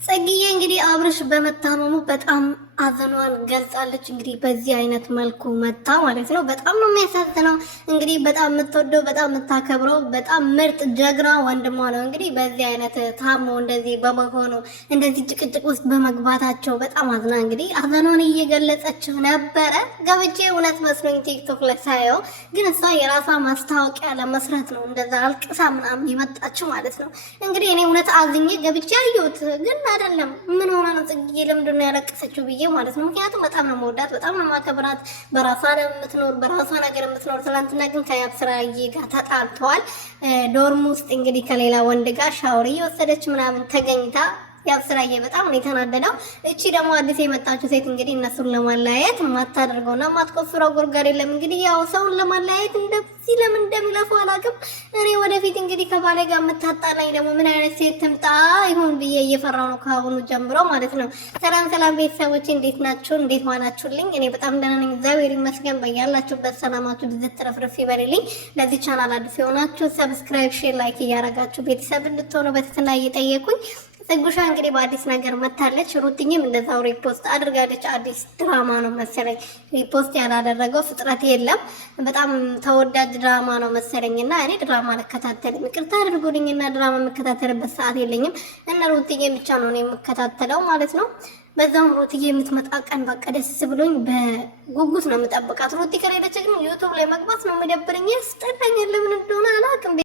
ጽጌዬ እንግዲህ አብርሽ በመታመሙ በጣም አዘኗን ገልጻለች። እንግዲህ በዚህ አይነት መልኩ መታ ማለት ነው። በጣም ነው የሚያሳዝነው። እንግዲህ በጣም የምትወደው በጣም የምታከብረው በጣም ምርጥ ጀግና ወንድሟ ነው። እንግዲህ በዚህ አይነት ታሞ እንደዚህ በመሆኑ እንደዚህ ጭቅጭቅ ውስጥ በመግባታቸው በጣም አዝና እንግዲህ አዘኗን እየገለጸችው ነበረ። ገብቼ እውነት መስሎኝ ቲክቶክ ላይ ሳየው፣ ግን እሷ የራሷ ማስታወቂያ ለመስራት ነው እንደዛ አልቅሳ ምናምን የመጣችው ማለት ነው። እንግዲህ እኔ እውነት አዝኜ ገብቼ አየሁት ግን አይደለም ምን ሆነ ነው ጽጌ ለምንድን ነው ያለቀሰችው ብዬ ማለት ነው። ምክንያቱም በጣም ነው መወዳት በጣም ነው ማከብራት። በራሷ ነው የምትኖር በራሷ ነገር የምትኖር። ትናንትና ግን ከያብስራዬ ጋር ተጣልተዋል። ዶርም ውስጥ እንግዲህ ከሌላ ወንድ ጋር ሻወር እየወሰደች ምናምን ተገኝታ ያብስራዬ በጣም ነው የተናደደው። እቺ ደግሞ አዲስ የመጣችው ሴት እንግዲህ እነሱን ለማለያየት ማታደርገውና ማትቆፍረው ጉርጋር የለም። እንግዲህ ያው ሰውን ለማለያየት እንደዚህ ለምን እንደሚለፉ አላውቅም። እኔ ወደፊት እንግዲህ ከባሌ ጋር የምታጣላኝ ደግሞ ምን አይነት ሴት ትምጣ ይሁን ብዬ እየፈራው ነው ከአሁኑ ጀምሮ ማለት ነው። ሰላም ሰላም ቤተሰቦቼ እንዴት ናችሁ? እንዴት ዋላችሁልኝ? እኔ በጣም ደህና ነኝ እግዚአብሔር ይመስገን። በያላችሁበት ሰላማችሁ ብዝት ትረፍርፍ ይበልልኝ። ለዚህ ቻናል አዲስ የሆናችሁ ሰብስክራይብ፣ ሼር፣ ላይክ እያደረጋችሁ ቤተሰብ እንድትሆኑ በትህትና እየጠየቁኝ ጽጉሻ እንግዲህ በአዲስ ነገር መታለች። ሩትኝም እንደዛው ሪፖስት አድርጋለች። አዲስ ድራማ ነው መሰለኝ ሪፖስት ያላደረገው ፍጥረት የለም። በጣም ተወዳጅ ድራማ ነው መሰለኝና እኔ ድራማ አልከታተልም። ይቅርታ አድርጉልኝና ድራማ የምከታተልበት ሰዓት የለኝም እና ሩትዬ ብቻ ነው የምከታተለው ማለት ነው። በዛም ሩትዬ የምትመጣ ቀን በቃ ደስ ብሎኝ በጉጉት ነው የምጠብቃት። ሩት ከሌለች ግን ዩቲዩብ ላይ መግባት ነው የሚደብረኝ። ያስጠላኛል ለምን እንደሆነ አላውቅም።